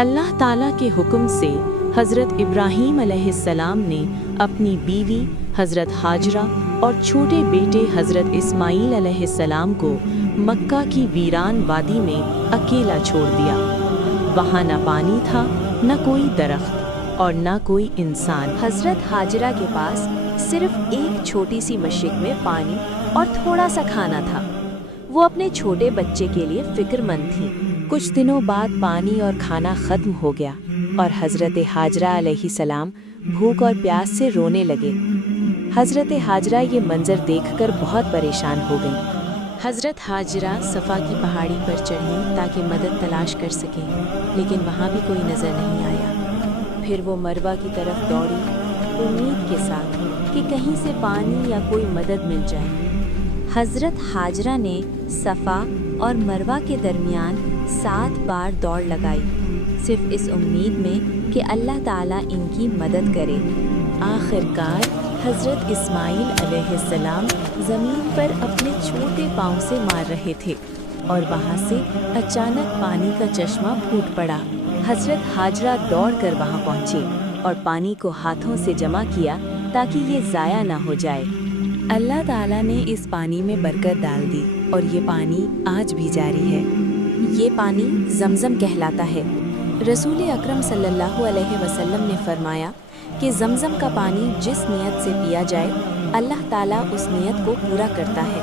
اللہ تعالیٰ کے حکم سے حضرت ابراہیم علیہ السلام نے اپنی بیوی حضرت ہاجرہ اور چھوٹے بیٹے حضرت اسماعیل علیہ السلام کو مکہ کی ویران وادی میں اکیلا چھوڑ دیا۔ وہاں نہ پانی تھا، نہ کوئی درخت اور نہ کوئی انسان۔ حضرت ہاجرہ کے پاس صرف ایک چھوٹی سی مشرق میں پانی اور تھوڑا سا کھانا تھا۔ وہ اپنے چھوٹے بچے کے لیے فکر مند تھیں۔ کچھ دنوں بعد پانی اور کھانا ختم ہو گیا اور حضرت ہاجرہ علیہ السلام بھوک اور پیاس سے رونے لگے۔ حضرت ہاجرہ یہ منظر دیکھ کر بہت پریشان ہو گئیں۔ حضرت ہاجرہ صفا کی پہاڑی پر چڑھیں تاکہ مدد تلاش کر سکیں، لیکن وہاں بھی کوئی نظر نہیں آیا۔ پھر وہ مروہ کی طرف دوڑی، امید کے ساتھ کہ کہیں سے پانی یا کوئی مدد مل جائے۔ حضرت ہاجرہ نے صفا اور مروہ کے درمیان 7 بار دوڑ لگائی، صرف اس امید میں کہ اللہ تعالیٰ ان کی مدد کرے۔ آخر کار حضرت اسماعیل علیہ السلام زمین پر اپنے چھوٹے پاؤں سے مار رہے تھے اور وہاں سے اچانک پانی کا چشمہ پھوٹ پڑا۔ حضرت ہاجرہ دوڑ کر وہاں پہنچے اور پانی کو ہاتھوں سے جمع کیا تاکہ یہ ضائع نہ ہو جائے۔ اللہ تعالیٰ نے اس پانی میں برکت ڈال دی اور یہ پانی آج بھی جاری ہے۔ یہ پانی زمزم کہلاتا ہے۔ رسول اکرم صلی اللہ علیہ وسلم نے فرمایا کہ زمزم کا پانی جس نیت سے پیا جائے، اللہ تعالیٰ اس نیت کو پورا کرتا ہے۔